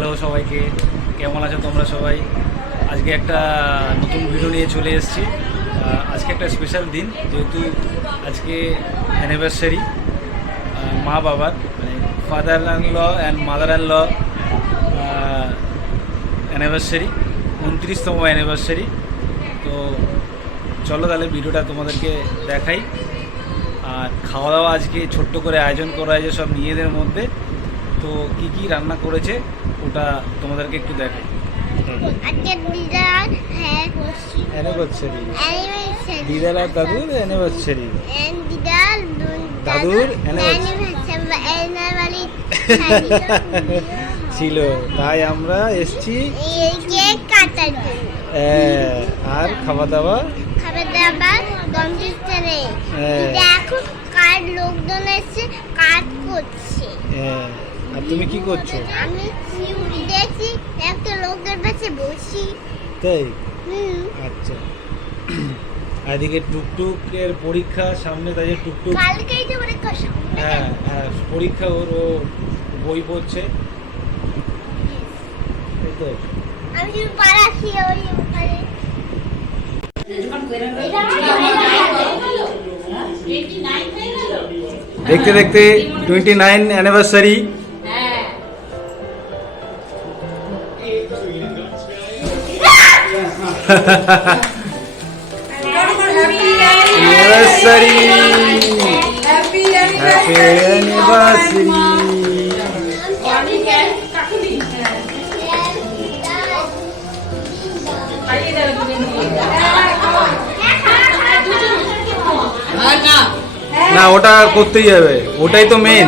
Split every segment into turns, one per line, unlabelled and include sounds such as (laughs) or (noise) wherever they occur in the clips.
Hello সবাইকে। কেমন আছো তোমরা সবাই? আজকে একটা নতুন ভিডিও নিয়ে চলে এসেছি। আজকে একটা স্পেশাল দিন, যেহেতু আজকে অ্যানিভার্সারি মা বাবার মানে father and law and mother and law anniversary উনত্রিশতম anniversary তো চলো তাহলে ভিডিওটা তোমাদেরকে দেখাই। আর খাওয়া দাওয়া আজকে ছোট্ট করে আয়োজন করা হয়েছে সব নিজেদের মধ্যে। তো কি কি রান্না করেছে ওটা তোমাদেরকে একটু দেখাই।
দিদার হ্যাঁ
আর দাদুর অ্যানিভার্সারি।
দিদার (laughs)
ছিল তাই আমরা এসছি। হ্যাঁ, আর খাওয়া দাওয়া
খাবার দাবার কম্পিউটারে
হ্যাঁ।
কার লোকজন এসে কাজ করছে।
হ্যাঁ, আর তুমি কি করছ?
আমি দেখছি একটা লোকের পাশে বসি।
তাই? আচ্ছা। আর এদিকে টুকটুকের পরীক্ষা সামনে তাই টুকটুক
কালকেই তো পরীক্ষা সামনে।
হ্যাঁ হ্যাঁ পরীক্ষা ওর ও বই পড়ছে। এই তো।
আমি শুধু পাড়াচ্ছি ওই ওখানে।
দেখতে দেখতে twenty nine anniversary anniversary happy anniversary না ওটা করতেই হবে। ওটাই তো মেন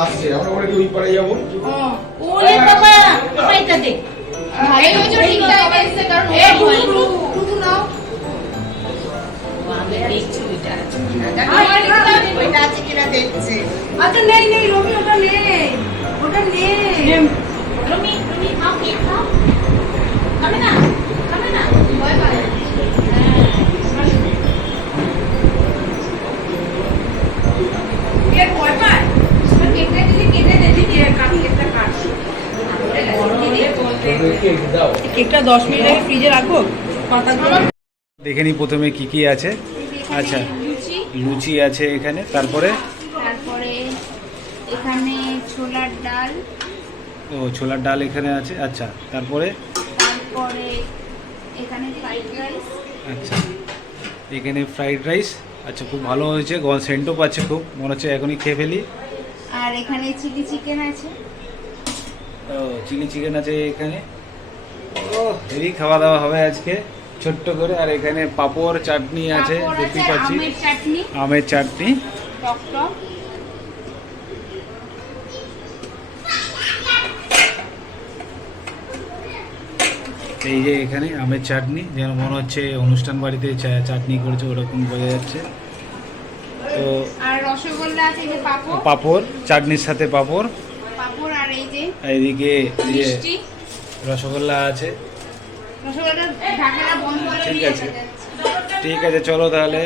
আসছে আমরা ওখানে দুই পাড়ে যাব।
ওরে বাবা বাবা এটা ভাই ওই যে ঠিকঠাক কারণ দেখছি না না
দশ মিনিট আগে ফ্রিজে পাতাগুলো
দেখে নিই প্রথমে কি কি আছে। আচ্ছা।
লুচি।
লুচি আছে এখানে তারপরে?
তারপরে এখানে ছোলার ডাল।
ও ছোলার ডাল এখানে আছে আচ্ছা। তারপরে?
তারপরে এখানে ফ্রাইড রাইস
আচ্ছা। এখানে ফ্রাইড রাইস আচ্ছা খুব ভালো হয়েছে সেন্টও পাচ্ছে খুব মনে হচ্ছে এখনই খেয়ে ফেলি।
আর এখানে চিলি চিকেন আছে।
ও চিলি চিকেন আছে এখানে। ও হেভি খাওয়া দাওয়া হবে আজকে। ছোট্ট করে আর এখানে পাপড় চাটনি আছে
দেখতে
পাচ্ছি।
আমের চাটনি।
এই যে এখানে আমের চাটনি যেন মনে হচ্ছে অনুষ্ঠান বাড়িতে চাটনি করেছে ওরকম বোঝা যাচ্ছে। তো
পাঁপড়।
চাটনির সাথে পাপড়।
পাঁপড় আর এই যে
আর এদিকে এই রসগোল্লা আছে। ঠিক আছে। ঠিক আছে চলো তাহলে